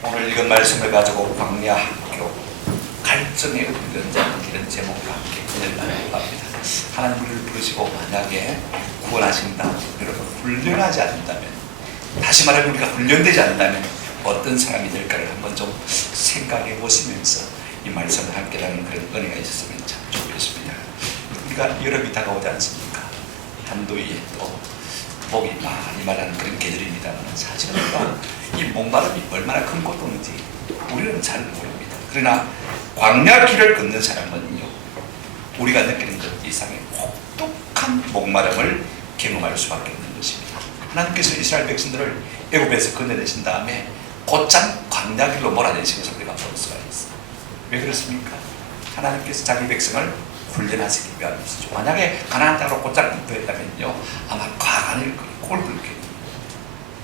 오늘 읽은 말씀을 가지고 광야 학교 갈증의 훈련자 이런 제목과 함께 은혜를 나누고 갑니다. 하나님 우리를 부르시고 만약에 구원하신다, 여러분 훈련하지 않는다면, 다시 말하면 우리가 훈련되지 않는다면 어떤 사람이 될까를 한번 좀 생각해 보시면서 이 말씀을 함께 나누는 그런 은혜가 있었으면 참 좋겠습니다. 우리가 여름이 다가오지 않습니까? 한도위에 또 목이 많이 마르는 그런 계절입니다만 사실은 이 목마름이 얼마나 큰 고통인지 우리는 잘 모릅니다. 그러나 광야 길을 걷는 사람은요, 우리가 느끼는 것 이상의 혹독한 목마름을 경험할 수밖에 없는 것입니다. 하나님께서 이스라엘 백성들을 애굽에서 건져내신 다음에 곧장 광야 길로 몰아내신 것을 우리가 볼 수가 있어요. 왜 그렇습니까? 하나님께서 자기 백성을 훈련하시기 위함이시죠. 만약에 가나안 땅으로 곧장 입도했다면요, 아마 과간일 거예요. 꼴불 거예요.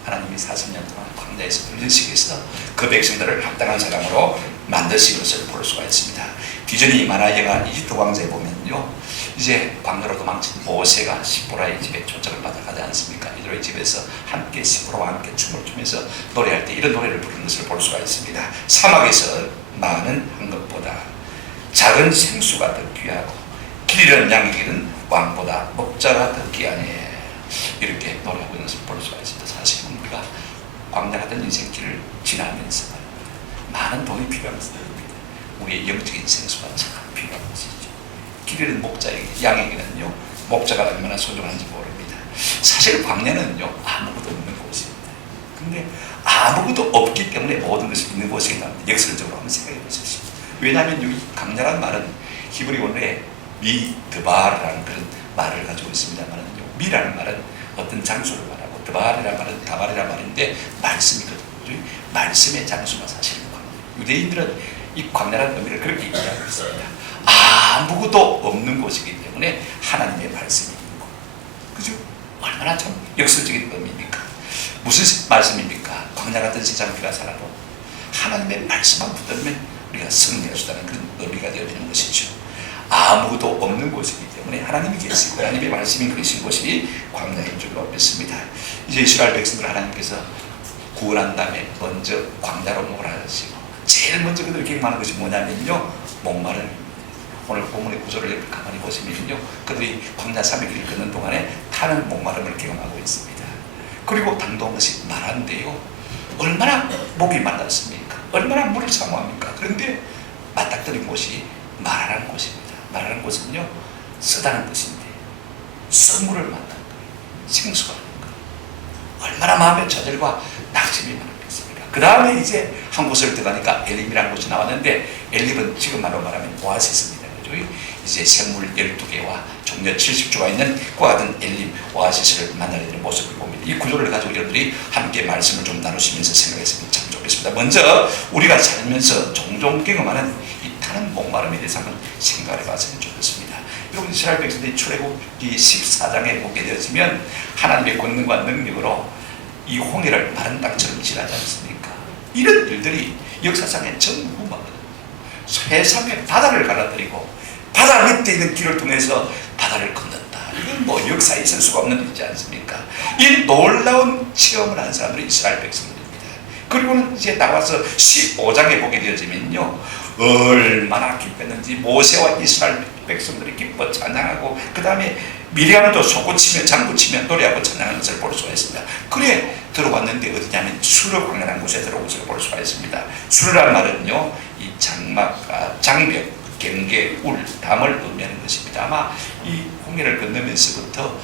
하나님이 40년 동안 광야에서 훈련시켜서 그 백성들을 합당한 사람으로 만드신 것을 볼 수가 있습니다. 디즈니 만화 영화 이집트 왕자에 보면요, 이제 광야로 도망친 모세가 시포라의 집에 초청을 받아가지 않습니까? 이들의 집에서 함께 시포라와 함께 춤을 추면서 노래할 때 이런 노래를 부르는 것을 볼 수가 있습니다. 사막에서 많은 한 것보다 작은 생수가 더 귀하고 길 잃은 양에게는 왕보다 목자가 더 귀하네, 이렇게 노래하고 있는 것을 볼 수가 있습니다. 사실은 우리가 광야 같은 인생길을 지나면서 많은 돈이 필요한 것입니다. 우리의 영적인 생수가 참 필요한 것이죠. 길 잃은 목자에게, 양에게는요, 목자가 얼마나 소중한지 모릅니다. 사실 광야는요, 아무것도 없는 곳입니다. 근데 아무것도 없기 때문에 모든 것이 있는 곳이기도 합니다. 역설적으로 한번 생각해 보십시오. 왜냐하면 이 광야라는 말은 히브리 원어에 미드바르라는 그런 말을 가지고 있습니다만은요, 미라는 말은 어떤 장소를 말하고 드바르라는 말은 다발이라는 말인데 말씀이거든요. 말씀의 장소가 사실은 광야. 유대인들은 이 광야라는 의미를 그렇게 이해하고 있습니다. 아무것도 없는 곳이기 때문에 하나님의 말씀이 있는 곳. 그죠? 얼마나 참 역설적인 의미입니까? 무슨 말씀입니까? 광야 같은 세상 우리가 살아도 하나님의 말씀만 붙들면 우리가 승리할 수 있다는 그런 의미가 되어지는 것이죠. 아무것도 없는 곳이기 때문에 하나님이 계시고 하나님의 말씀이 그리신 곳이 광야인 줄로 믿습니다. 이제 이스라엘 백성들 하나님께서 구원한 다음에 먼저 광야로 몰아가시고 제일 먼저 그들이 경험하는 것이 뭐냐면요, 목마름입니다. 오늘 본문의 구조를 가만히 보시면요, 그들이 광야 3일 길을 걷는 동안에 타는 목마름을 경험하고 있습니다. 그리고 당도한 것이 마라인데요, 얼마나 목이 말랐습니까? 얼마나 물을 사모합니까? 그런데 맞닥뜨린 곳이 마라라는 곳입니다. 마라라는 곳은요, 쓰다는 뜻인데 썩물을 만난 거예요. 생수가 없는 거예요. 얼마나 마음의 좌절과 낙심이 많았겠습니까? 그 다음에 이제 한 곳을 들어가니까 엘림이라는 곳이 나왔는데, 엘림은 지금 말하면 오아시스입니다. 그죠? 이제 생물 12개와 종려 70조가 있는 그와 같은 엘림 오아시스를 만나게 되는 모습을 봅니다. 이 구조를 가지고 여러분들이 함께 말씀을 좀 나누시면서 생각했으면 참 좋겠습니다. 먼저 우리가 살면서 종종 경험하는 이 타는 목마름에 대해서 한번 생각해 봤으면 좋겠습니다. 여러분, 이스라엘 백성들이 출애굽기 14장에 보게 되어지면 하나님의 권능과 능력으로 이 홍해를 마른 땅처럼 지나지 않습니까? 이런 일들이 역사상에 전무후무하거든요. 세상에 바다를 갈라뜨리고 바다 밑에 있는 길을 통해서 바다를 건넌다. 이건 뭐 역사에 있을 수가 없는 일이지 않습니까? 이 놀라운 체험을 한 사람들이 이스라엘 백성들입니다. 그리고는 이제 나와서 15장에 보게 되어지면요, 얼마나 기뻤는지 모세와 이스라엘 백성들이 기뻐 찬양하고, 그 다음에 미리암도 솟구치며 장구치며 노래하고 찬양하는 것을 볼 수가 있습니다. 그래 들어왔는데 어디냐면 수르 광야라는 곳에 들어온 것을 볼 수가 있습니다. 수르란 말은요, 이 장막, 장벽, 경계, 울, 담을 의미하는 것입니다. 아마 이 홍해를 건너면서부터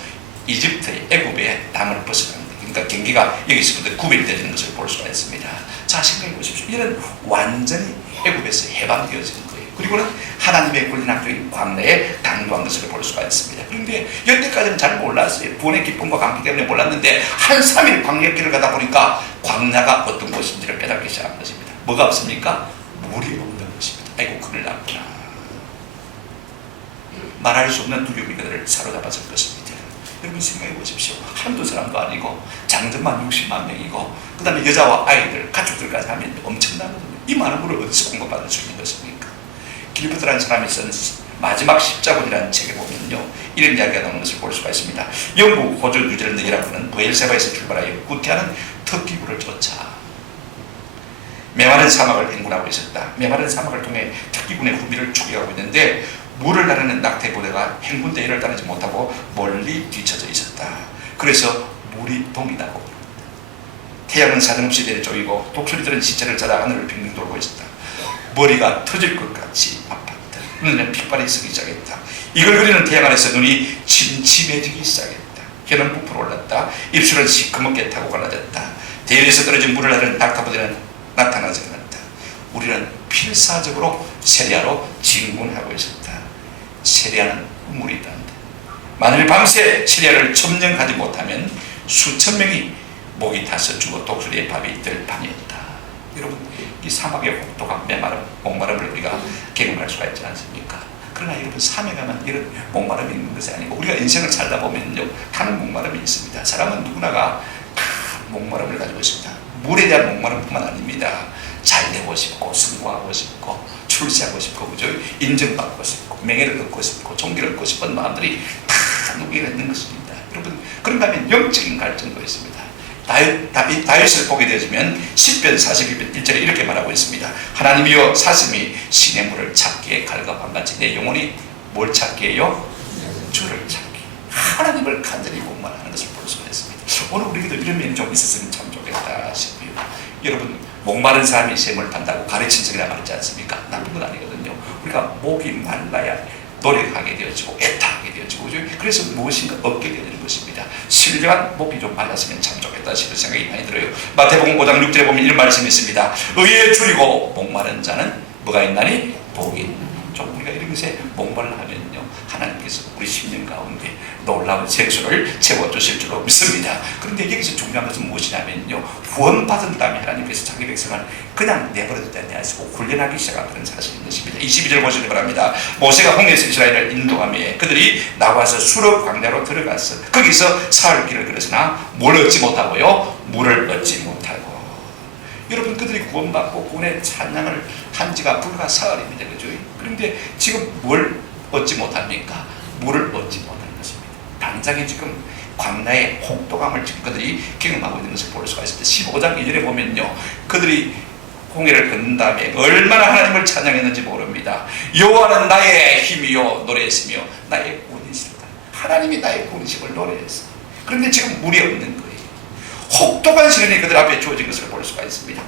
이집트의 애굽의 담을 벗어납니다. 그러니까 경계가 여기서부터 구별되는 것을 볼 수가 있습니다. 자, 생각해 보십시오. 이는 완전히 애굽에서 해방되어진 거예요. 그리고는 하나님의 권능적인 광야에 당도한 것을 볼 수가 있습니다. 그런데 여태까지는 잘 몰랐어요. 구원의 기쁨과 감기 때문에 몰랐는데 한 3일 광야 길을 가다 보니까 광야가 어떤 곳인지를 깨닫기 시작한 것입니다. 뭐가 없습니까? 물이 없는 것입니다. 아이고, 큰일 났구나. 말할 수 없는 두려움이 그들을 사로잡았을 것입니다. 여러분 생각해 보십시오. 한두 사람도 아니고 장정만 60만 명이고, 그 다음에 여자와 아이들, 가족들까지 하면 엄청나거든요. 이 많은 물을 어디서 공급받을 수 있는 것입니까? 길브드라는 사람이 쓴 마지막 십자군이라는 책에 보면요, 이런 이야기가 나오는 것을 볼 수가 있습니다. 영국, 호주, 뉴질랜드, 이라크는 부엘세바에서 출발하여 구태하는 터키구를 쫓아 메마른 사막을 행군하고 있었다. 메마른 사막을 통해 특기군의 후비를 추격하고 있는데 물을 나르는 낙태부대가 행군 대회를 따르지 못하고 멀리 뒤쳐져 있었다. 그래서 물이 동이 나고 태양은 사정없이 내려쪼이고 독수리들은 시체를 짜다 하늘을 빙빙 돌고 있었다. 머리가 터질 것 같이 아팠다. 눈에는 핏발이 쓰기 시작했다. 이걸 그리는 태양 아래서 눈이 침침해지기 시작했다. 혀는 부풀어 올랐다. 입술은 시커멓게 타고 갈라졌다. 대열에서 떨어진 물을 나르는 낙타부대는 나타나지 않았다. 우리는 필사적으로 세리아로 진군하고 있었다. 세리아는 우물이 있다는데 만일 밤새 세리아를 점령하지 못하면 수천 명이 목이 타서 죽어 독수리의 밥이 될 판이었다. 여러분, 이 사막의 혹독한 목마름을 우리가 경험할 수가 있지 않습니까? 그러나 여러분, 삶에 가면 이런 목마름이 있는 것이 아니고 우리가 인생을 살다 보면요, 다른 목마름이 있습니다. 사람은 누구나가 큰 목마름을 가지고 있습니다. 물에 대한 목마름뿐만 아닙니다. 잘 되고 싶고 성공하고 싶고 출세하고 싶고 그죠? 인정받고 싶고 명예를 얻고 싶고 존귀를 얻고 싶은 마음들이 다 누구에게 있는 것입니다. 여러분, 그런가 하면 영적인 갈증도 있습니다. 다윗을 보게 되면 10편 42편 1절에 이렇게 말하고 있습니다. 하나님이여 사슴이 시냇물을 찾기에 갈급한같이 내 영혼이 뭘 찾기에요? 주를 찾기. 하나님을 간절히 목말하는 것을 볼 수가 있습니다. 오늘 우리에게도 이런 면이 좀 있었으면 참 좋겠다 싶고요. 여러분, 목마른 사람이 샘을 판다고 가르친 적이라 말했지 않습니까? 나쁜 건 아니거든요. 우리가 목이 말라야 노력하게 되어지고 애타하게 되어지고 그래서 무엇인가 얻게 되는 것입니다. 신령한 목이 좀 말랐으면 참 좋겠다 싶은 생각이 많이 들어요. 마태복음 5장 6절에 보면 이런 말씀이 있습니다. 의에 줄이고 목마른 자는 뭐가 있나니? 복이 있나니. 좀 우리가 이런 것에 목말라 하면요, 하나님께서 우리 심령 가운데 놀라운 생수를 채워주실 줄로 믿습니다. 그런데 여기서 중요한 것은 무엇이냐면요, 구원받은 다음에 하나님께서 자기 백성을 그냥 내버려두지 않으시고 훈련하기 시작한 그런 사실인 것입니다. 22절 보시기 바랍니다. 모세가 홍해에서 이스라엘을 인도하며 그들이 나와서 수르 광야로 들어갔어. 거기서 사흘 길을 걸었으나 뭘 얻지 못하고요, 물을 얻지 못하고. 여러분, 그들이 구원받고 구원의 찬양을 한 지가 불과 사흘입니다. 그죠? 그런데 지금 뭘 얻지 못합니까? 물을 얻지 못하는 것입니다. 당장에 지금 광야의 혹독함을 지금 그들이 경험하고 있는 것을 볼 수가 있습니다. 15장 2절에 보면요, 그들이 홍해를 걷는 다음에 얼마나 하나님을 찬양했는지 모릅니다. 여호와는 나의 힘이요 노래했으며 나의 구원이시다. 하나님이 나의 구원이심을 노래했어. 그런데 지금 물이 없는 거예요. 혹독한 시련이 그들 앞에 주어진 것을 볼 수가 있습니다.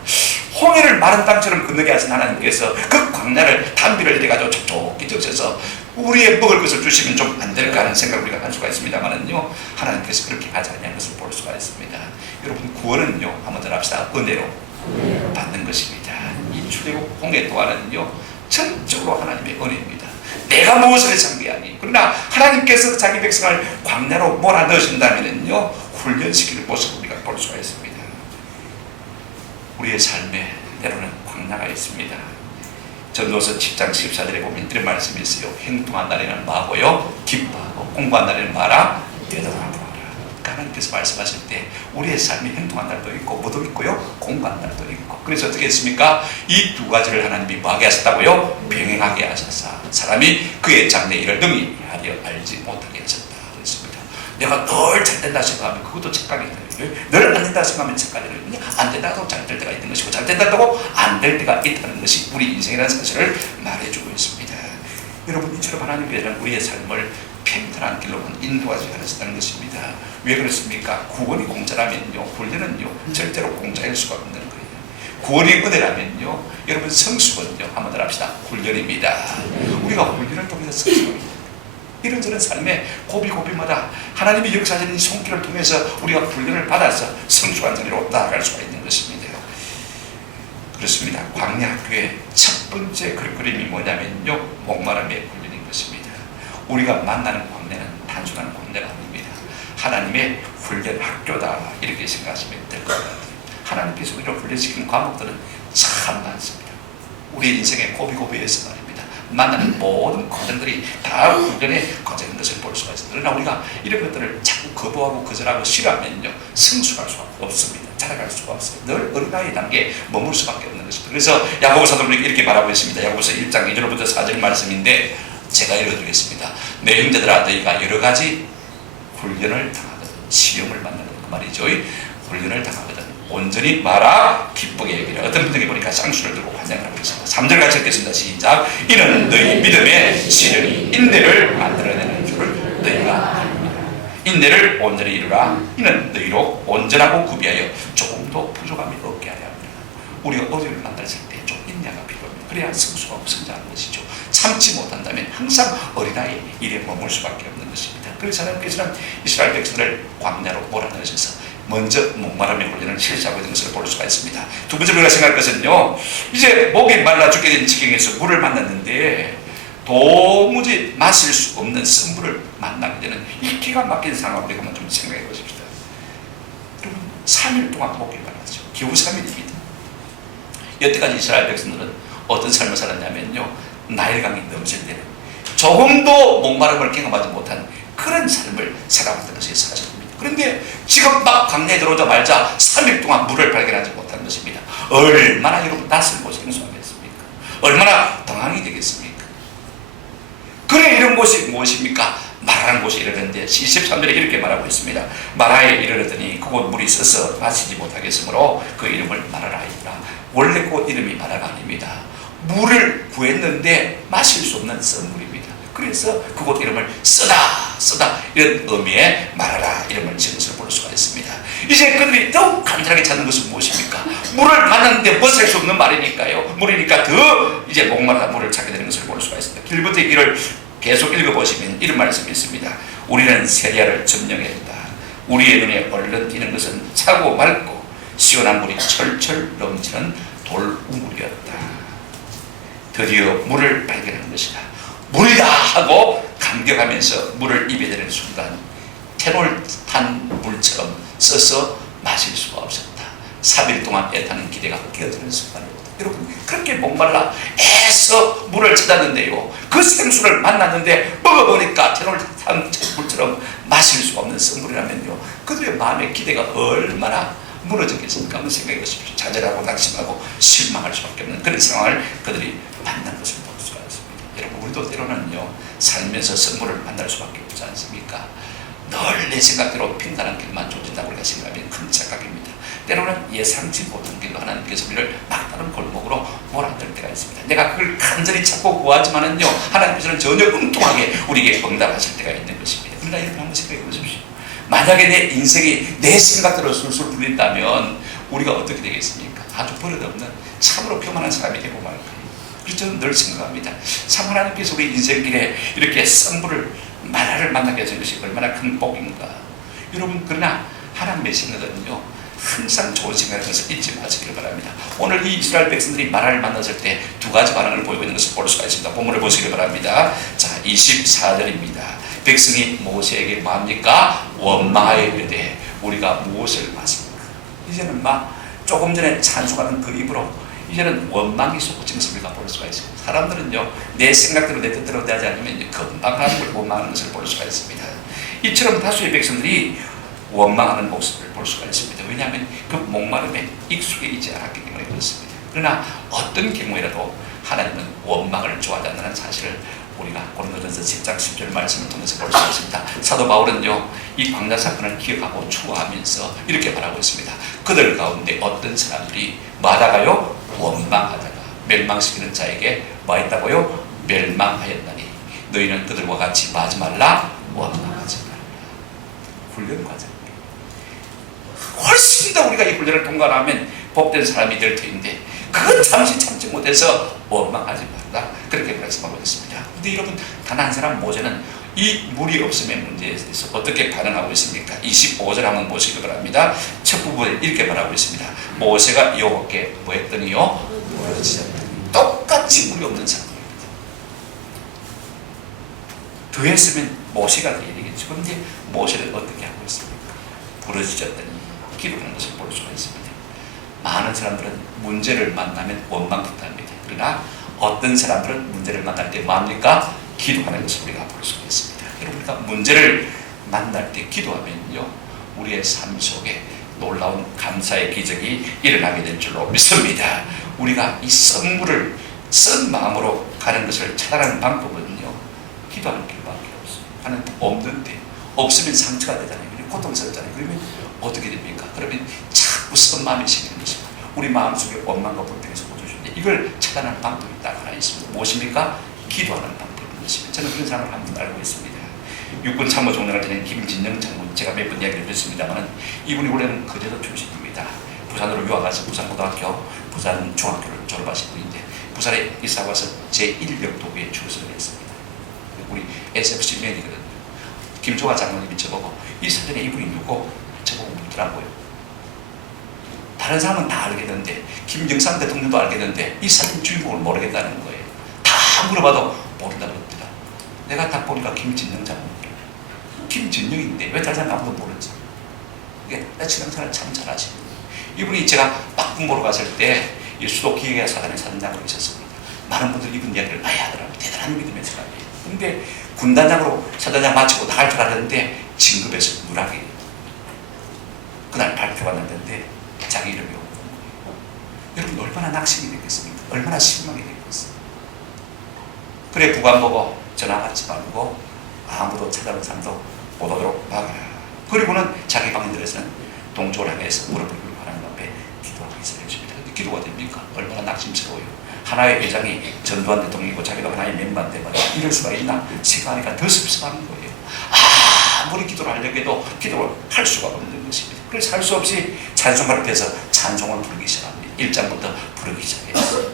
홍해를 마른 땅처럼 건너게 하신 하나님께서 그 광야를 단비를 내가지고 촉촉히 적셔서 우리의 먹을 것을 주시면 좀 안 될까 하는 생각을 우리가 할 수가 있습니다만은요, 하나님께서 그렇게 하지 않는 것을 볼 수가 있습니다. 여러분, 구원은요, 한번 더 합시다. 은혜로 받는 것입니다. 이 출애굽 홍해 또한은요, 전적으로 하나님의 은혜입니다. 내가 무엇을 해서 한 게 아니. 그러나 하나님께서 자기 백성을 광야로 몰아넣으신다면요, 훈련시키는 모습을 우리가 볼 수가 있습니다. 우리의 삶에 때로는 광야가 있습니다. 전도서 10장 14절에 보면 이런 말씀이 있어요. 행동한 날에는 마고요, 기뻐하고 공부한 날에는 마라, 되돌아보아라. 하나님께서 말씀하실 때 우리의 삶이 행동한 날도 있고 뭐도 있고요, 공부한 날도 있고. 그래서 어떻게 했습니까? 이 두 가지를 하나님이 뭐하게 하셨다고요? 병행하게 하셨사 사람이 그의 장래 일을 능히 하려 알지 못하게 하셨다. 그랬습니다. 내가 늘 잘된다 생각하면 그것도 착각이다. 늘 안 된다 생각하면 착각이거든요. 안 된다고 잘 될 때가 있는 것이고 잘 된다고 안 될 때가 있다는 것이 우리 인생이라는 사실을 말해주고 있습니다. 여러분, 이처럼 하나님께서는 우리의 삶을 평탄한 길로만 인도하지 않으셨다는 것입니다. 왜 그렇습니까? 구원이 공짜라면요, 훈련은요, 절대로 공짜일 수가 없는 거예요. 구원이 은혜라면요, 여러분, 성숙은요, 한번 더 합시다. 훈련입니다. 우리가 훈련을 통해서 성숙합니다. 이런저런 삶의 고비고비마다 하나님이 역사하시는 손길을 통해서 우리가 훈련을 받아서 성숙한 자리로 나아갈 수가 있는 것입니다. 그렇습니다. 광야학교의 첫 번째 그림이 뭐냐면요, 목마름의 훈련인 것입니다. 우리가 만나는 광야는 단순한 광야가 아닙니다. 하나님의 훈련 학교다, 이렇게 생각하시면 될 것 같아요. 하나님께서 우리를 훈련시키는 과목들은 참 많습니다. 우리 인생의 고비고비에서 말입니다. 만나는 모든 과정들이 다 훈련의 과정인 것을 볼 수가 있습니다. 그러나 우리가 이런 것들을 자꾸 거부하고 거절하고 싫어하면요, 성숙할 수가 없습니다. 자라갈 수가 없어요. 늘 어린아이 단계에 머물 수밖에 없는 것입니다. 그래서 야고보 사도는 이렇게 말하고 있습니다. 야고보서 1장 2절부터 4절 말씀인데 제가 읽어드리겠습니다. 내 형제들아, 너희가 여러 가지 훈련을 당하거든, 시험을 만나는 그 말이죠. 훈련을 당하거든 온전히 마라 기쁘게 여기라. 어떤 분들이 보니까 쌍수를 들고 환장을 하고 있습니다. 3절 같이 읽겠습니다. 시작. 이는 너희 믿음의 시련이 인내를 만들어내는 줄을 너희가 압니다. 인내를 온전히 이루라. 이는 너희로 온전하고 구비하여 조금도 부족함이 없게 하려 합니다. 우리가 어디를 만났을 때 좀 인내가 필요합니다. 그래야 성숙하고 성장하는 것이죠. 참지 못한다면 항상 어린아이 일에 머물 수밖에 없는 것입니다. 그래서 하나님께서는 이스라엘 백성들을 광야로 몰아넣으셔서 먼저 목마름의 훈련을 실시하고 있는 것을 볼 수가 있습니다. 두 번째로 우리가 생각할 것은요, 이제 목이 말라 죽게 된 지경에서 물을 만났는데 도무지 마실 수 없는 쓴물을 만나게 되는 이 기가 막힌 상황을 우리가 한번 좀 생각해 보십시다. 여러분, 3일 동안 목이 말랐죠. 겨우 3일입니다. 여태까지 이스라엘 백성들은 어떤 삶을 살았냐면요, 나일강이 넘칠 때는 조금도 목마름을 경험하지 못한 그런 삶을 살아왔던 것이 사실입니다. 그런데 지금 막 광야에 들어오자마자 3일 동안 물을 발견하지 못한 것입니다. 얼마나 여러분 낯설고 생소하겠습니까? 얼마나 당황이 되겠습니까? 그래 이런 곳이 무엇입니까? 마라라는 곳에 이르렀는데 23절에 이렇게 말하고 있습니다. 마라에 이르렀더니 그곳 물이 써서 마시지 못하겠으므로 그 이름을 마라라 하였더라. 원래 그 이름이 마라가 아닙니다. 물을 구했는데 마실 수 없는 썬물입니다. 그래서 그곳 이름을 쓰다 이런 의미의 마라라 이름을 지은 것을 볼 수가 있습니다. 이제 그들이 더욱 간절하게 찾는 것은 무엇입니까? 물을 만났는데 벗을 수 없는 말이니까요. 물이니까 더 이제 목마르다 물을 찾게 되는 것을 볼 수가 있습니다. 길부터 길을 계속 읽어보시면 이런 말씀이 있습니다. 우리는 세리아를 점령했다. 우리의 눈에 얼른 띄는 것은 차고 맑고 시원한 물이 철철 넘치는 돌우물이었다. 드디어 물을 발견한 것이다. 물이다 하고 감격하면서 물을 입에 대는 순간 태놀 탄 물처럼 써서 마실 수가 없었다. 3일 동안 애타는 기대가 깨어지는 순간이었다. 여러분, 그렇게 목말라 애써 물을 찾았는데요, 그 생수를 만났는데 먹어보니까 태놀 탄 물처럼 마실 수가 없는 썬물이라면요, 그들의 마음의 기대가 얼마나 무너졌겠습니까? 한번 생각해 보십시오. 좌절하고 낙심하고 실망할 수밖에 없는 그런 상황을 그들이 만난 것을 볼 수가 있습니다. 여러분, 우리도 때로는요, 살면서 선물을 만날 수밖에 없지 않습니까? 늘 내 생각대로 핀다는 길만 조진다고 우리가 생각하면 큰 착각입니다. 때로는 예상치 못한 길로 하나님께서 우리를 막다른 골목으로 몰아들 때가 있습니다. 내가 그걸 간절히 찾고 구하지만은요, 하나님께서는 전혀 엉뚱하게 우리에게 응답하실 때가 있는 것입니다. 그러나 이렇게 한번 생각해 보십시오. 만약에 내 인생이 내 생각대로 술술 풀린다면 우리가 어떻게 되겠습니까? 아주 버릇없는 참으로 교만한 사람이 되고 말 거예요. 그래서 저는 늘 생각합니다. 참 하나님께서 우리 인생길에 이렇게 썬물을 마라를 만나게 해준 것이 얼마나 큰 복인가. 여러분, 그러나 하나님의 생각은요, 항상 좋은 생각을 것을 잊지 마시기를 바랍니다. 오늘 이 이스라엘 백성들이 마라를 만났을 때 두 가지 반응을 보이고 있는 것을 볼 수가 있습니다. 본문을 보시기 바랍니다. 자, 24절입니다. 백성이 모세에게 뭐합니까? 원망하여 이르되 우리가 무엇을 봤습니까? 이제는 막 조금 전에 찬송하는 그 입으로 이제는 원망이 솟구친 것을 우리가 볼 수가 있습니다. 사람들은요, 내 생각대로 내 뜻대로 되지 않으면 금방 하는 걸 원망하는 것을 볼 수가 있습니다. 이처럼 다수의 백성들이 원망하는 모습을 볼 수가 있습니다. 왜냐하면 그 목마름에 익숙해지지 않았기 때문에 그렇습니다. 그러나 어떤 경우에라도 하나님은 원망을 좋아하지 않는 사실을 우리가 고린도전서 10장 10절 말씀을 통해서 볼 수 있습니다. 사도 바울은요, 이 광야 사건을 기억하고 추구하면서 이렇게 말하고 있습니다. 그들 가운데 어떤 사람들이 마다가요, 원망하다가 멸망시키는 자에게 뭐 했다고요? 멸망하였나니 너희는 그들과 같이 마지 말라, 원망하지 말라. 훈련 과정입니다. 훨씬 더 우리가 이 훈련을 통과하면 복된 사람이 될 터인데 그건 잠시 참지 못해서 원망하지 말라, 그렇게 말씀하고 있습니다. 근데 여러분, 단 한 사람 모세는 이 물이 없음의 문제에 대해서 어떻게 반응하고 있습니까? 25절 한번 보시기 바랍니다. 첫 부분에 이렇게 말하고 있습니다. 모세가 여호와께 뭐 했더니요? 부르짖었더니. 똑같이 물이 없는 사람입니다. 더했으면 모세가 되어야 되겠죠. 그런데 모세는 어떻게 하고 있습니까? 부르짖었더니 기도하는 것을 볼 수가 있습니다. 많은 사람들은 문제를 만나면 원망부터 합니다. 그러나 어떤 사람들은 문제를 만날 때 뭡니까? 기도하는 것을 우리가 볼 수가 있습니다. 여러분, 우리가 문제를 만날 때 기도하면요, 우리의 삶 속에 놀라운 감사의 기적이 일어나게 될 줄로 믿습니다. 우리가 이 선물을 쓴 마음으로 가는 것을 찾아가는 방법은요, 기도하는 길밖에 없어요. 하나님 없는데, 없으면 상처가 되잖아요. 고통스럽잖아요. 그러면 어떻게 됩니까? 그러면 자꾸 썩은 마음이 생기는 것입니다. 우리 마음속에 원망과 불평에서 꽂아주는데 이걸 차단하는 방법이 딱 하나 있습니다. 무엇입니까? 기도하는 방법인 것입니다. 저는 그런 사람을 한 분 알고 있습니다. 육군 참모 종령을 지낸 김진영 장군, 제가 몇 번 이야기를 드렸습니다만 이분이 원래는 거제도 출신입니다. 부산으로 유학 가서 부산고등학교, 부산 중학교를 졸업하신 분인데 부산에 이사 와서 제1역도부에 출석을 했습니다. 우리 SFC 맨이거든요. 김조가 장로님이 저보고 이 사전에 이분이 누구? 저보고 묻더라고요. 다른 사람은 다 알겠는데 김영삼 대통령도 알겠는데 이 사진 주인공을 모르겠다는 거예요. 다 물어봐도 모른다고 그럽니다. 내가 딱 보니까 김진영 장로님, 김진영인데 왜 다른 사람 아무도 모르지? 이게 친형사를 참 잘하시는 거예요. 이분이 제가 박군보러 갔을 때 수도 기획사단의 사단장으로 있었습니다. 많은 분들이 이분 이야기를 많이 하더라고요. 대단한 믿음의 사람이에요. 근데 군단장으로 사단장 마치고 나갈 줄 알았는데 진급에서 누락이에요. 그날 발표가 났는데 자기 이름이 없는 거예요. 여러분 얼마나 낙심이 됐겠습니까? 얼마나 실망이 됐겠어요. 그래 부관 보고 전화 받지 말고 아무도 찾아오는 사람도 못 오도록 막아라. 그리고는 자기 방에 들어서는 동쪽을 향해서 무릎을 꿇고 하나님 앞에 기도하기 시작했습니다. 근데 기도가 됩니까? 얼마나 낙심스러워요. 하나의 회장이 전두환 대통령이고 자기도 하나의 멤버인데 말이야. 이럴 수가 있나? 생각하니까 더 섭섭한 거예요. 아무리 기도를 하려고 해도 기도를 할 수가 없는 것입니다. 그래서 할 수 없이 찬송가를 펴서 찬송을 부르기 시작합니다. 1장부터 부르기 시작했어요.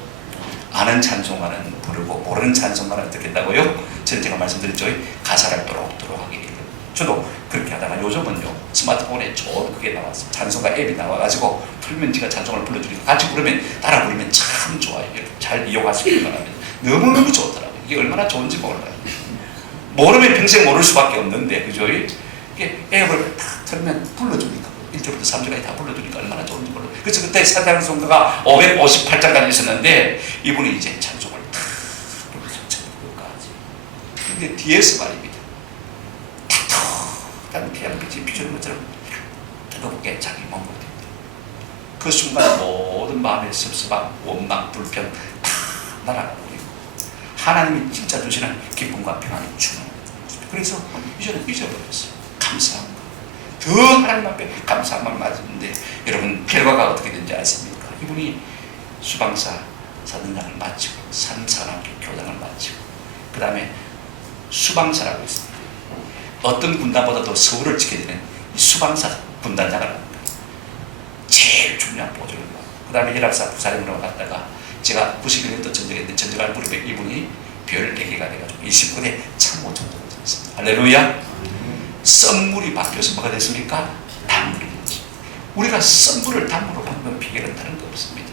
아는 찬송가는 부르고 모르는 찬송가는 듣겠다고요? 저는 제가 말씀드렸죠. 가사를 또록또록 하게 해요. 저도 그렇게 하다가 요즘은요 스마트폰에 좋은 그게 나왔어요. 찬송가 앱이 나와가지고 틀면 제가 찬송을 불러드리고 같이 부르면 따라 부르면 참 좋아요. 잘 이용하시기 바랍니다. 너무너무 좋더라고요. 이게 얼마나 좋은지 몰라요. 모르면 평생 모를 수밖에 없는데 그죠? 이게 앱을 탁 틀면 불러주니까 1절부터 3절까지 다 불러주니까 얼마나 좋은지 몰라요. 그래서 그때 찬송가가 558장까지 있었는데 이분이 이제 찬송을 탁 불러서 찬송까지. 근데 뒤에서 말입니다. 탁탁 피아노빛이 비추는 것처럼 뜨겁게 자기 몸으로 됩니다. 그 순간 모든 마음의 섭섭함, 원망, 불평 다 날아가고 하나님이 진짜 주시는 기쁨과 평안이 주는 거예요. 그래서 이제는 잊어버렸어요. 감사합니다. 더 하나님 앞에 감사함을 맞았는데 여러분 결과가 어떻게 된지 아십니까? 이분이 수방사 사단장을 마치고 산산학교 교장을 마치고 그 다음에 수방사라고 있습니다. 어떤 군단보다도 서울을 지켜야 되는 이 수방사 군단장을 합니다. 제일 중요한 보조를 받고 그 다음에 연합사 부사령으로 갔다가 제가 91년도 전쟁했는데 전쟁할 무렵에 이분이 별 4개가 돼가지고 29대 참모총장을 됐습니다. 할렐루야. 썸물이 바뀌어서 뭐가 됐습니까? 단물이 됐지. 우리가 썸물을 단물로 바꾸는 비결은 다른 거 없습니다.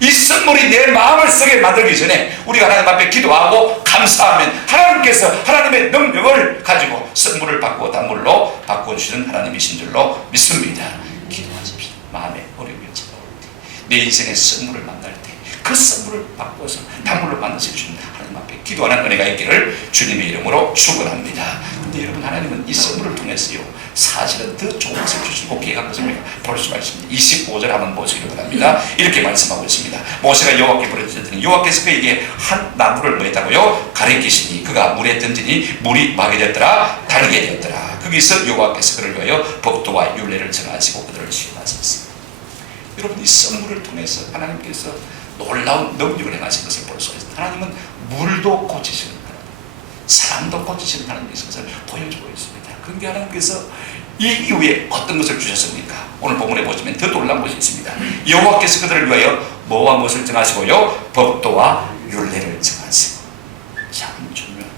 이 썸물이 내 마음을 쓰게 만들기 전에 우리가 하나님 앞에 기도하고 감사하면 하나님께서 하나님의 능력을 가지고 썸물을 바꾸어 단물로 바꿔주시는 하나님이신 줄로 믿습니다. 기도하십시오. 마음에 어려움이 찾아올 때, 내 인생의 썸물을 만날 때 그 썸물을 바꿔서 단물로 만드시는 하나님 앞에 기도하는 은혜가 있기를 주님의 이름으로 축원합니다. 근데 여러분 하나님은 이 썸물을 통해서요 사실은 더 좋은 것을 주시고 계획한 것을 우리가 볼 수가 있습니다. 25절 한번 보시기 바랍니다. 이렇게 말씀하고 있습니다. 모세가 여호와께 부르짖었더니 여호와께서 그에게 한 나무를 뭐 했다고요? 가리키시니 그가 물에 던지니 물이 마게 되었더라 달게 되었더라. 거기서 여호와께서 그를 위하여 법도와 율례를 정하시고 그들을 시험하셨습니다. 여러분 이 썸물을 통해서 하나님께서 놀라운 능력을 행하신 것을 볼 수가 있습니다. 하나님은 물도 고치시는 하나님, 사람도 고치시는 하나님께서 것을 보여주고 있습니다. 그런데 하나님께서 이 이후에 어떤 것을 주셨습니까? 오늘 본문에 보시면 더 놀라운 것이 있습니다. 여호와께서 그들을 위하여 뭐와 무엇을 정하시고요? 법도와 율례를 정하시고. 참 중요합니다.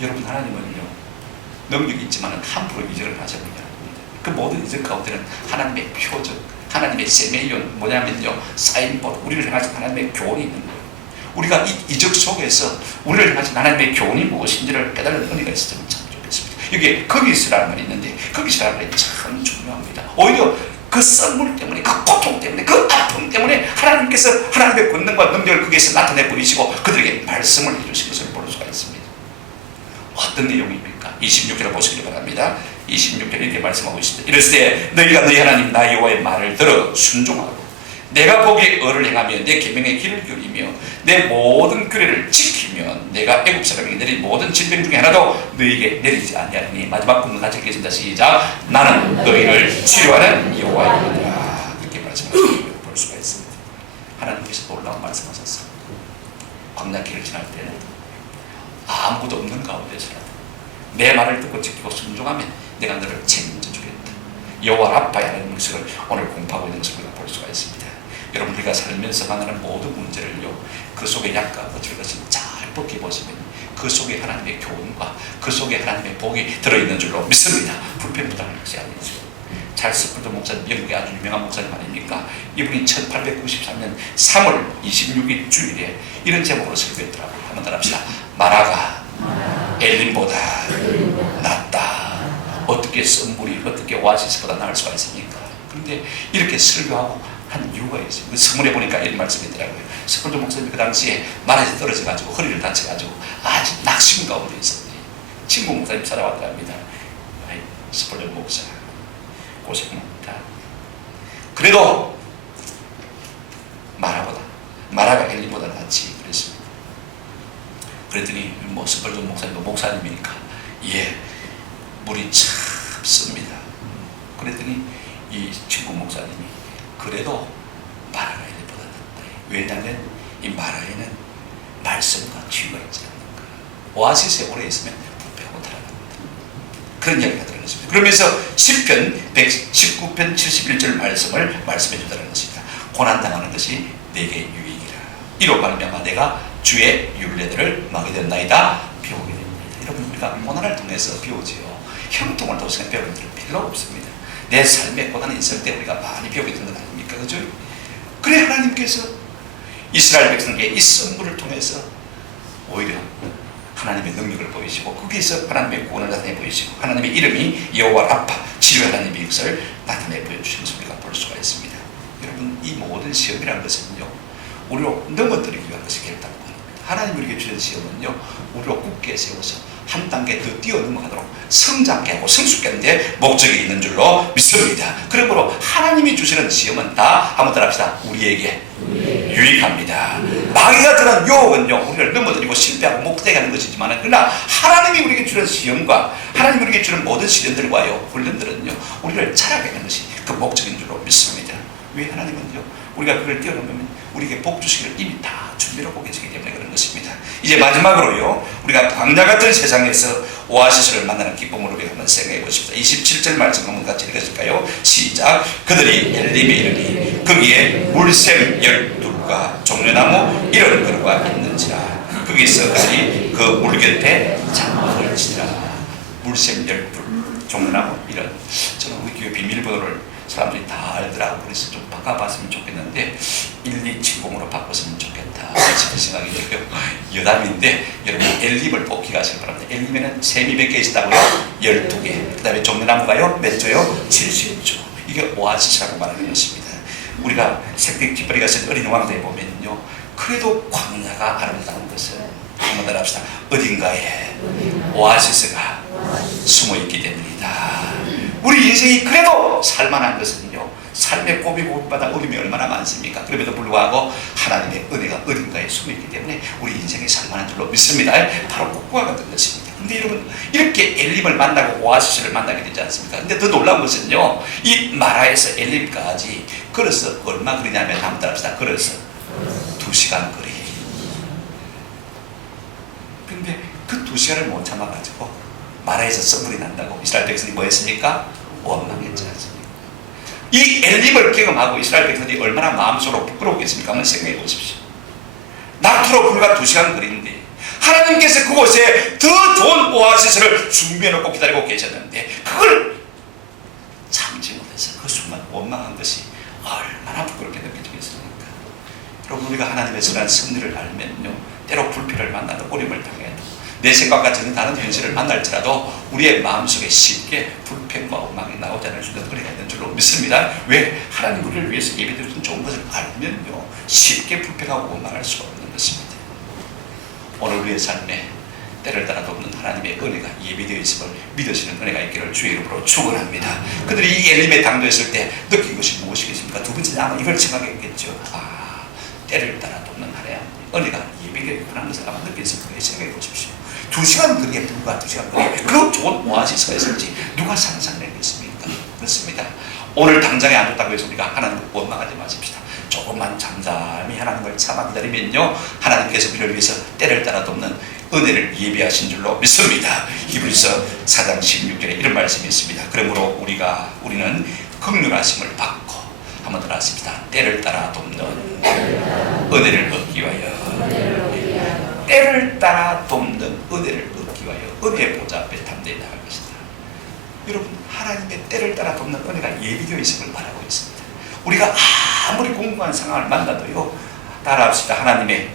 여러분 하나님은요 능력이 있지만 함부로 이적을 하셔야 합니다. 그 모든 이적 가운데는 하나님의 표적, 하나님의 세메이온 뭐냐면요 사인본, 우리를 향하신 하나님의 교훈이 있는 거예요. 우리가 이 이적 속에서 우리를 향하신 하나님의 교훈이 무엇인지를 깨달은 은혜가 있으면 참 좋겠습니다. 여기에 거기 있으라는 말이 있는데 거기 있으라는 말이 참 중요합니다. 오히려 그 썰물 때문에, 그 고통 때문에, 그 아픔 때문에 하나님께서 하나님의 권능과 능력을 거기에서 나타내 버리시고 그들에게 말씀을 해주신 것을 볼 수가 있습니다. 어떤 내용입니까? 26절을 보시기 바랍니다. 26절 이렇게 말씀하고 있습니다. 이르시되 너희가 너희 하나님 나 여호와의 말을 들어 순종하고 내가 보기에 의를 행하며 내 계명의 길을 기울이며 내 모든 규례를 지키면 내가 애굽 사람에게 내린 모든 질병 중에 하나도 너희에게 내리지 아니하리니. 마지막 부분 같이 읽겠습니다. 시작. 나는 너희를 치료하는 여호와이니라. 것을 오늘 공부하고 있는 것을 우리가 볼 수가 있습니다. 여러분, 우리가 살면서 만나는 모든 문제를요, 그 속에 약과 어쩔 것을 잘 벗겨보시면 그 속에 하나님의 교훈과 그 속에 하나님의 복이 들어있는 줄로 믿습니다. 불편부당한 것이 아니죠. 찰스 스펄전 목사님, 미국의 아주 유명한 목사님 아닙니까? 이분이 1893년 3월 26일 주일에 이런 제목으로 설교했더라고요. 한번 따라합시다. 마라가 엘림보다 낫다. 어떻게 썬물이 어떻게 오아시스보다 나을 수가 있습니까? 그런데 이렇게 설교하고 한 이유가 있어요. 그 서문에 보니까 이런 말씀이더라고요. 스펄전 목사님이 그 당시에 마라에서 떨어져가지고 허리를 다쳐가지고 아주 낙심 가운데 있었는데 친구 목사님 찾아왔답니다. 스펄전 목사 고생합니다. 그래도 마라가 엘림보다 낫지 그랬습니다. 그랬더니 뭐 스펄전 목사님도 목사님이니까 예, 물이 참 씁니다. 그랬더니 이 친구 목사님이 그래도 마라가 엘림보다 낫다. 왜냐하면 이 마라에는 말씀과 치유가 있지 않는가. 오아시스에 오래 있으면 부패하고 타락합니다. 그런 이야기가 들어있습니다. 그러면서 시편 119편 71절 말씀을 말씀해 주다는 것입니다. 고난당하는 것이 내게 유익이라. 이로 말미암아 내가 주의 율례들을 막게 된나이다. 배우게 됩니다. 여러분, 우리가 고난을 통해서 배우지요. 형통을 통해서 배우는 일은 필요 없습니다. 내 삶에 고난이 있을 때 우리가 많이 배우게 되는 거 아닙니까? 그죠? 그래 하나님께서 이스라엘 백성에게 이 선물을 통해서 오히려 하나님의 능력을 보이시고 거기에서 하나님의 구원을 나타내 보이시고 하나님의 이름이 여호와 라파 치료 하나님의 것을 나타내 보여주시는 것을 우리가 볼 수가 있습니다. 여러분, 이 모든 시험이라는 것은요, 우리로 넘어뜨리기 위한 것이 결단한 겁니다. 하나님 우리에게 주신 시험은요, 우리로 굳게 세워서 한 단계 더 뛰어넘어가도록 성장케 하고 성숙케 하는 데 목적이 있는 줄로 믿습니다. 그러므로 하나님이 주시는 시험은 다 한번 따라합시다. 우리에게 유익합니다. 마귀가 드는 유혹은요, 우리를 넘어뜨리고 실패하고 목되게 하는 것이지만, 그러나 하나님이 우리에게 주는 시험과 하나님이 우리에게 주는 모든 시련들과요, 훈련들은요, 우리를 자라게 하는 것이 그 목적인 줄로 믿습니다. 왜 하나님은요, 우리가 그걸 뛰어넘으면 우리에게 복 주시기를 이미 다 준비를 하고 계시기 때문에 그런 것입니다. 이제 마지막으로요, 우리가 광야 같은 세상에서 오아시스를 만나는 기쁨으로 우리가 한번 생각해 보십시다. 27절 말씀 한번 같이 읽어줄까요? 시작. 그들이 엘림에 이르니 거기에 물샘 12가 종려나무 이런 그루가 있는지라. 거기서 그들이 그 물 곁에 장막을 치더라. 물샘 12, 종려나무 이런. 저는 우리 교회 비밀번호를 사람들이 다 알더라고. 그래서 좀 바꿔봤으면 좋겠는데 1270으로 바꿨으면 좋겠다 싶은 생각이 들고요. 여담인데 여러분, 엘림을 뽑기가 하실 바랍니다. 엘림에는 샘이 몇 개 있다고요? 12개. 그 다음에 종려나무가요? 몇 조요? 70조. 이게 오아시스라고 말하는 것입니다. 우리가 색백 깃발이 갔을 어린 왕자에 보면요, 그래도 광야가 아름다운 것은 한번 따라합시다. 어딘가에 오아시스가 숨어있기 때문이다. 우리 인생이 그래도 살만한 것은요, 삶의 고비고비마다 어려움이 얼마나 많습니까? 그럼에도 불구하고 하나님의 은혜가 어딘가에 숨어있기 때문에 우리 인생이 살만한 줄로 믿습니다. 바로 그와 같은 것입니다. 근데 여러분, 이렇게 엘림을 만나고 오아시스를 만나게 되지 않습니까? 근데 더 놀라운 것은요, 이 마라에서 엘림까지 걸어서 얼마 거리냐면 한번 따라합시다. 걸어서 2시간 거리. 근데 그 2시간을 못 참아가지고 마라에서 썰물이 난다고 이스라엘 백성이 뭐 했습니까? 원망했지 않습니까? 이 엘림을 경험하고 이스라엘 백성들이 얼마나 마음속으로 부끄러우겠습니까? 한번 생각해 보십시오. 낙토로 불과 2시간 거리인데 하나님께서 그곳에 더 좋은 오아시스를 준비해 놓고 기다리고 계셨는데 그걸 참지 못해서 그 순간 원망한 것이 얼마나 부끄럽게 느껴지겠습니까? 여러분, 우리가 하나님의 선한 섭리를 알면요, 때로 불필요를 만나도 어려움을 당해도 내 생각과 전혀 다른 현실을 만날지라도 우리의 마음속에 쉽게 불평과 원망이 나오지 않을 수 있는 은혜가 있는 줄로 믿습니다. 왜? 하나님 우리를 위해서 예배드린 좋은 것을 알면요, 쉽게 불평하고 원망할 수가 없는 것입니다. 오늘 우리의 삶에 때를 따라도 없는 하나님의 은혜가 예비되어 있음을 믿으시는 은혜가 있기를 주의 이름으로 축원합니다. 그들이 이 엘림에 당도했을 때 느낀 것이 무엇이겠습니까? 두 번째 아마 이걸 생각했겠죠. 때를 따라도 없는 하나님 은혜가 예비되어 있구나 것을 아마 느꼈을 거예요. 생각해 보십시오. 2시간 거리에 불과 2시간 거리에 그 좋은 오아시스가 있을지 누가 상상되겠습니까? 그렇습니다. 오늘 당장에 안 좋다고 해서 우리가 하나님을 원망하지 마십시다. 조금만 잠잠히 하나님을 참아 기다리면요, 하나님께서 우리를 위해서 때를 따라도 없는 은혜를 예비하신 줄로 믿습니다. 히브리서 4장 16절에 이런 말씀이 있습니다. 그러므로 우리는 긍휼하심을 받고 한번 더 하십니다. 때를 따라 돕는 은혜를 얻기 위하여, 때를 따라 돕는 은혜를 얻기 위하여 은혜의 보좌 앞에 담대히 나갈 것이다. 여러분, 하나님의 때를 따라 돕는 은혜가 예비되어 있음을 말하고 있습니다. 우리가 아무리 공고한 상황을 만나도요, 따라합시다. 하나님의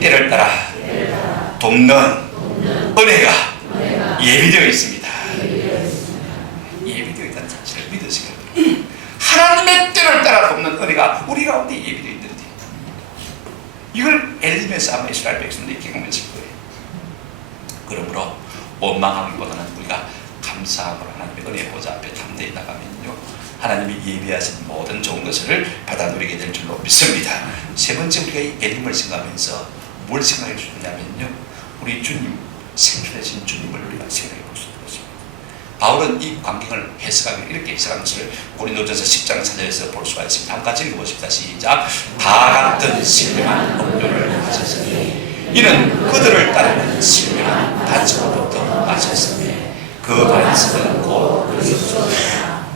때를 따라 돕는 은혜가 예비되어 있습니다. 예비되어 있다는 사실을 믿으시길 바랍니다. 하나님의 때를 따라 돕는 은혜가 우리 가운데 예비되어 있는데, 이걸 엘림에서 아마 이스라엘 백성들이 경험했을 거예요. 그러므로 원망하기보다는 우리가 감사함으로 하나님의 은혜 보좌 앞에 담대히 나가면요, 하나님이 예비하신 모든 좋은 것을 받아 누리게 될 줄로 믿습니다. 세 번째, 우리가 이 엘림을 생각하면서 뭘 생각해 주냐면요, 우리 주님, 생존하신 주님을 우리가 생각해 볼 수 있는 것입니다. 바울은 이 광경을 해석하기 이렇게 해석한 것을 고린도전서 10장 4절에서 볼 수가 있습니다. 한번 같이 읽어보십시다. 시작. 다 같은 신령한 음료를 마셨으니 이는 그들을 따르는 신령한 반석으로부터 마셨으니 그 반석은 곧 그리스도시라.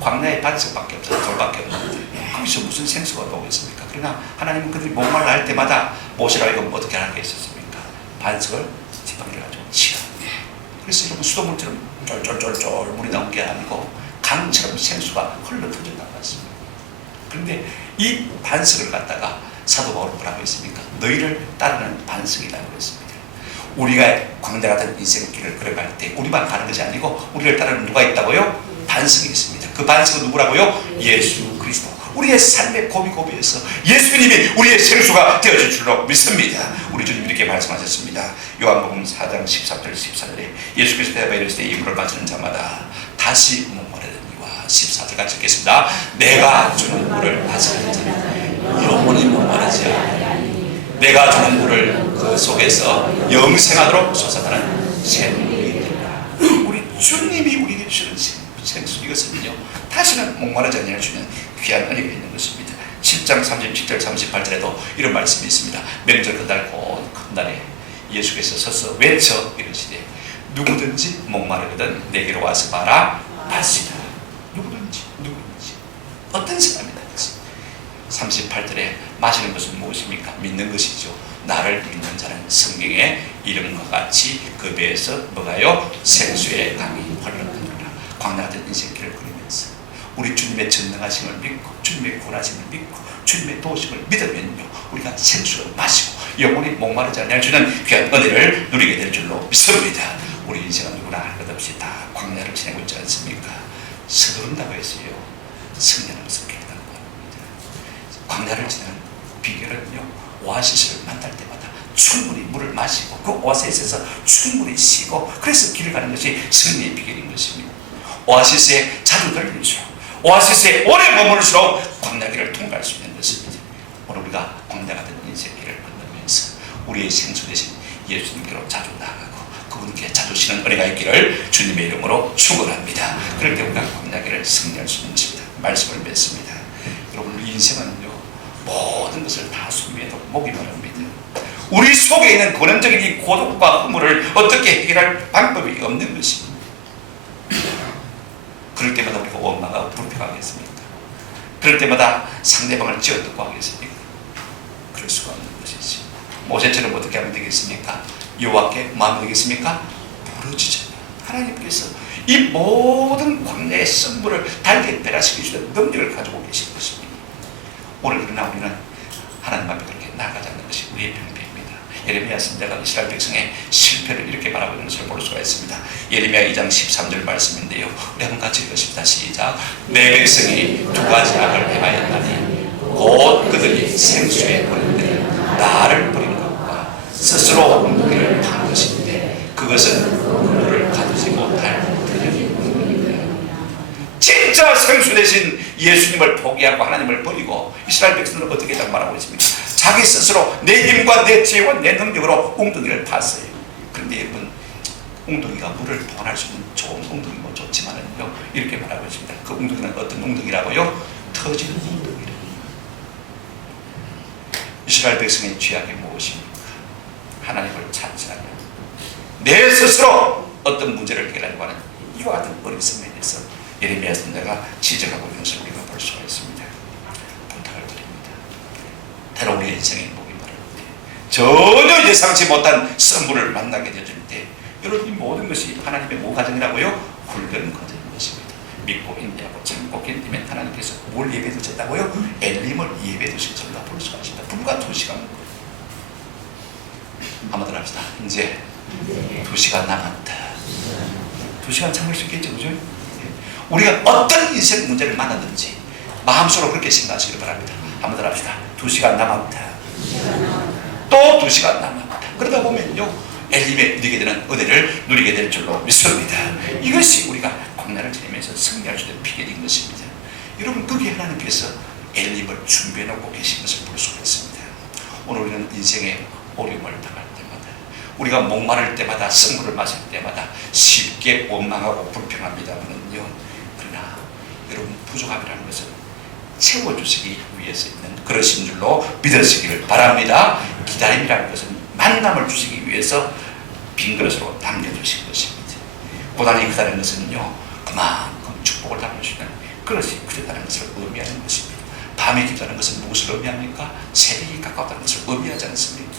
광야에 반석밖에 없어요. 돌밖에 없는데 거기서 무슨 생수가 나오겠습니까? 그러나 하나님은 그들이 목말라 할 때마다 모세라 이건 어떻게 하게 했었습니까? 반석을 지팡이를 가지고 치라. 그래서 여러분, 수돗물처럼 쫄쫄쫄쫄 물이 나온 게 아니고 강처럼 생수가 흘러 터져 나왔습니다. 그런데 이 반석을 갖다가 사도 바울은 뭐라고 했습니까? 너희를 따르는 반석이라고 했습니다. 우리가 광대 같은 인생길을 걸어갈 때 우리만 가는 것이 아니고 우리를 따르는 누가 있다고요? 반석이 있습니다. 그 반석은 누구라고요? 예수 그리스도. 우리의 삶의 고비고비에서 예수님이 우리의 생수가 되어줄 줄로 믿습니다. 우리 주님 이렇게 말씀하셨습니다. 요한복음 4장 13절 14절에 예수께서 대답하여 이르시되 이 물을 마시는 자마다 다시 목마르느니와 14절 같이 읽겠습니다. 내가 주는 물을 마시는 자는 영원히 목마르지 아니하리니 내가 주는 물을 그 속에서 영생하도록 솟아나는 샘물이 되리라. 우리 주님이 우리에게 주는 생수, 이것은요 다시는 목마르지 아니할 주는 귀한 은혜가 있는 것입니다. 10장 37절 38절에도 이런 말씀이 있습니다. 명절 그날 곧 그날에 예수께서 서서 외쳐 이르시되 누구든지 목마르거든 내게로 와서 마라 마시라. 누구든지 어떤 사람이든지. 38절에 마시는 것은 무엇입니까? 믿는 것이죠. 나를 믿는 자는 성경의 이름과 같이 그 배에서 뭐가요? 생수의 강이 흘러가느니라. 광야 같은 인생길을 걸으면서 우리 주님의 전능하심을 믿고 주님의 권하심을 믿고 주님의 도우심을 믿으면요, 우리가 생수를 마시고 영원히 목마르지 않을 주는 귀한 은혜를 누리게 될 줄로 믿습니다. 우리 인생은 누구나 할 것 없이 다 광야를 지내고 있지 않습니까? 서두른다고 했어요. 성령을 섞겠다는 겁니다. 광야를 지내는 비결은요, 오아시스를 만날 때마다 충분히 물을 마시고 그 오아시스에서 충분히 쉬고, 그래서 길을 가는 것이 승리의 비결인 것입니다. 오아시스에 자주 들릴수록, 오아시스에 오래 머물수록 광야길을 통과할 수 있는 것입니다. 오늘 우리가 광야 같은 인생길을 건너면서 우리의 생수 되신 예수님께로 자주 나아가고 그분께 자주 쉬는 은혜가 있기를 주님의 이름으로 축원합니다. 그럴 때 우리가 광야길을 승리할 수 있는 것입니다. 말씀을 맺습니다. 여러분, 우리 인생은요 모든 것을 다 소유해도 목이 마릅니다. 우리 속에 있는 근원적인 이 고독과 허물을 어떻게 해결할 방법이 없는 것입니다. 그럴 때마다 우리가 원망하고 불평하겠습니까? 그럴 때마다 상대방을 쥐어뜯고 하겠습니까? 그럴 수가 없는 것이지. 모세처럼 어떻게 하면 되겠습니까? 여호와께 마음이 되겠습니까? 부르짖으며 하나님께서 이 모든 광야의 썸물을 달게 배라시키시는 능력을 가지고 계신 것입니다. 오늘 그러나 우리는 하나님 앞에 그렇게 나아가지 않는 것이 우리의 병폐입니다. 예레미야 선지자가 이스라엘 백성의 실패를 이렇게 바라보는 것을 볼 수가 있습니다. 예레미야 2장 13절 말씀인데요, 우리 한번 같이 읽으십니다. 시작. 내 백성이 두 가지 악을 행하였나니 곧 그들이 생수에 버린 나를 버린 것과 스스로 웅덩이를 판 것인데 그것은 물을 가두지 못할 진짜 생수 대신 예수님을 포기하고 하나님을 버리고 이스라엘 백성들은 어떻게 딱 말하고 있습니까? 자기 스스로 내 힘과 내 지혜와 내 능력으로 웅덩이를 팠어요. 그런데 여러분, 웅덩이가 물을 보관할 수 있는 좋은 웅덩이고 좋지만은요, 이렇게 말하고 있습니다. 그 웅덩이는 어떤 웅덩이라고요? 터지는 웅덩이래요. 이스라엘 백성의 죄악이 무엇입니까? 하나님을 찬송하며 내 스스로 어떤 문제를 해결하려고 하는 이와 같은 어리석음에서 예레미야 선지자가 지적하고 있는 것을 우리가 볼 수가 있습니다. 부탁을 드립니다. 때로 우리의 인생의 목이 마를 때, 전혀 예상치 못한 선물을 만나게 되어질 때, 여러분 이 모든 것이 하나님의 뭐 과정이라고요? 훈련 과정인 것입니다. 믿고 인내하고 참고 견디면 하나님께서 뭘 예배해 두셨다고요? 엘림을 예배해 두신 줄로 볼 수가 있습니다. 불과 2시간. 한번 더 합시다. 이제 2시간 남았다. 2시간 참을 수 있겠죠, 그죠? 우리가 어떤 인생 문제를 만나든지 마음속으로 그렇게 생각하시길 바랍니다. 한번 더 합시다. 2시간 남았다. 또 2시간 남았다. 그러다 보면요, 엘림에 누리게 되는 은혜를 누리게 될 줄로 믿습니다. 이것이 우리가 광야를 지내면서 승리할 수 있는 비결인 것입니다. 여러분, 거기에 하나님께서 엘림을 준비해 놓고 계신 것을 볼 수가 있습니다. 오늘 우리는 인생의 어려움을 당할 때마다, 우리가 목마를 때마다, 쓴물을 마실 때마다 쉽게 원망하고 불평합니다만은요, 그러나 여러분, 부족함이라는 것은 채워주시기 위해서 있는 그러신 줄로 믿으시기를 바랍니다. 기다림이라는 것은 만남을 주시기 위해서 빈 그릇으로 남겨주신 것입니다. 고난이 크다는 것은요, 그만큼 축복을 담을 수 있는 그릇이 크다는 것을 의미하는 것입니다. 밤이 깊다는 것은 무엇을 의미합니까? 새벽이 가까웠다는 것을 의미하지 않습니까?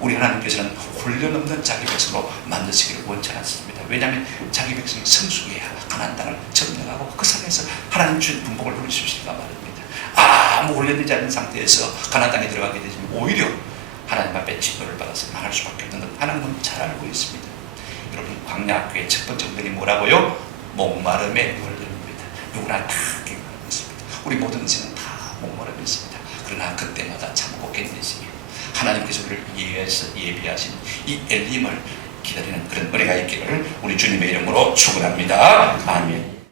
우리 하나님께서는 훈련 없는 자기 백성으로 만드시기를 원치 않습니다. 왜냐하면 자기 백성이 성숙해야 가나안 땅을 점령하고 그 상에서 하나님 주신 분복을 누릴 수 있으니까 말입니다. 아무 훈련되지 않은 상태에서 가나안 땅에 들어가게 되면 오히려 하나님 앞에 진노를 받아서 망할 수밖에 없는 건 하나님은 잘 알고 있습니다. 여러분, 광야학교의 첫 번째 훈련이 뭐라고요? 목마름의 훈련입니다. 누구나 다 경험하고 있습니다. 우리 모든 인생은 다 목마름이 있습니다. 그러나 그때마다 참고 견디시며 하나님께서 우리를 위해서 예비하신 이 엘림을 기다리는 그런 은혜가 있기를 우리 주님의 이름으로 축원합니다. 아멘.